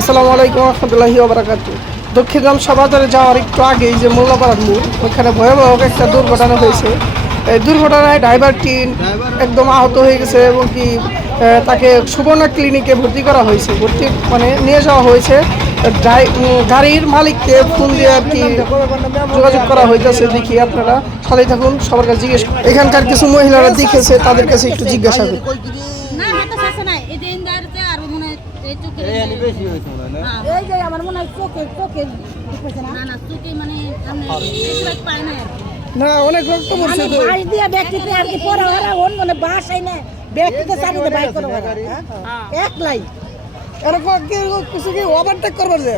আসসালামু আলাইকুম রহমতুল্লাহি ওবারাকাতুহু। দক্ষিণগ্রাম সবাজারে যাওয়ার একটু আগেই যে মোল্লাপাড়ার মোড়, ওখানে ভয়াবহ একটা দুর্ঘটনা হয়েছে। এই দুর্ঘটনায় ড্রাইভারটি একদম আহত হয়ে গেছে এবং কি তাকে সুবর্ণা ক্লিনিকে ভর্তি করা হয়েছে, মানে নিয়ে যাওয়া হয়েছে। গাড়ির মালিককে ফোন দিয়ে আর কি যোগাযোগ করা হইতেছে। দেখি আপনারা সাথে থাকুন, সবার কাছে জিজ্ঞেস। এখানকার কিছু মহিলারা দেখেছে, তাদের কাছে একটু জিজ্ঞাসা করি। না অনেক রক্ত পড়ছে তো বাস দিয়া ব্যক্তিতে আর কি পরে ওরা ওন মানে বাস আই না ব্যক্তিতে চালিয়ে বাইক করে এক লাই এরকম কি কিছু কি ওভারটেক করবার যে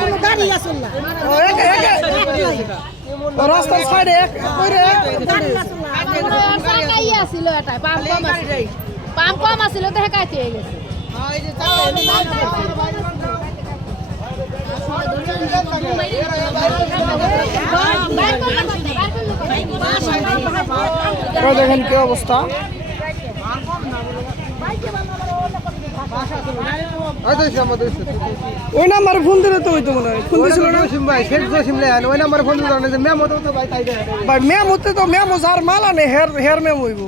কোনো গাড়ি আসল না রাস্তার সাইডে গাড়ি আসল না সাকাই আছিল এটা পাম্প কম আছিল তো হেকাইতে হয়ে গেছে দেখেন কি অবস্থা। ওই নাম্বার ফোন দিলে তো হইতো মনে হয়, ফোন দিছিল না ওই নাম্বার ফোন দিল ম্যাম হতো তো ভাই। ম্যাম হতে তো মেমো যার মাল আনে হেয়ার মেম হইব।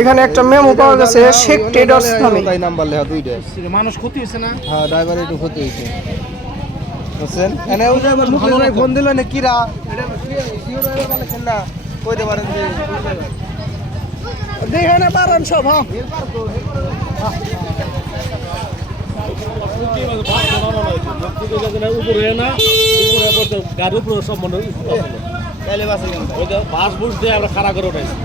এখানে একটা মেমো পাওয়া গেছে শেখ ট্রেডার্স নামে। তাই নাম্বার লেখা দুইটা। মানুষ ক্ষতি হয়েছে না? হ্যাঁ, ড্রাইভার একটু ক্ষতি হয়েছে বুঝছেন। এনে ওই ড্রাইভার মুখে ফোন দিল না কিরা এটা সিও ড্রাইভার বলেছেন না কইতে পারেন যে দেখে না পারেন সব। হ্যাঁ বাস বুঝ দিয়ে আমরা খাড়া করে উঠাইছি।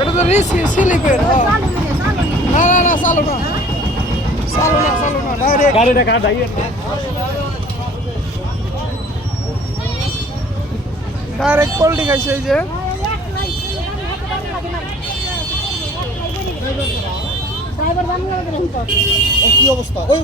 এটা তো স্লিপের। না না না, চালো না ডাইরেক্ট গাড়িটা কাটাই ডাইরেক্ট পোল্ট্রি খাইছে। এই যে ড্রাইভার বাংলা কি অবস্থা ওই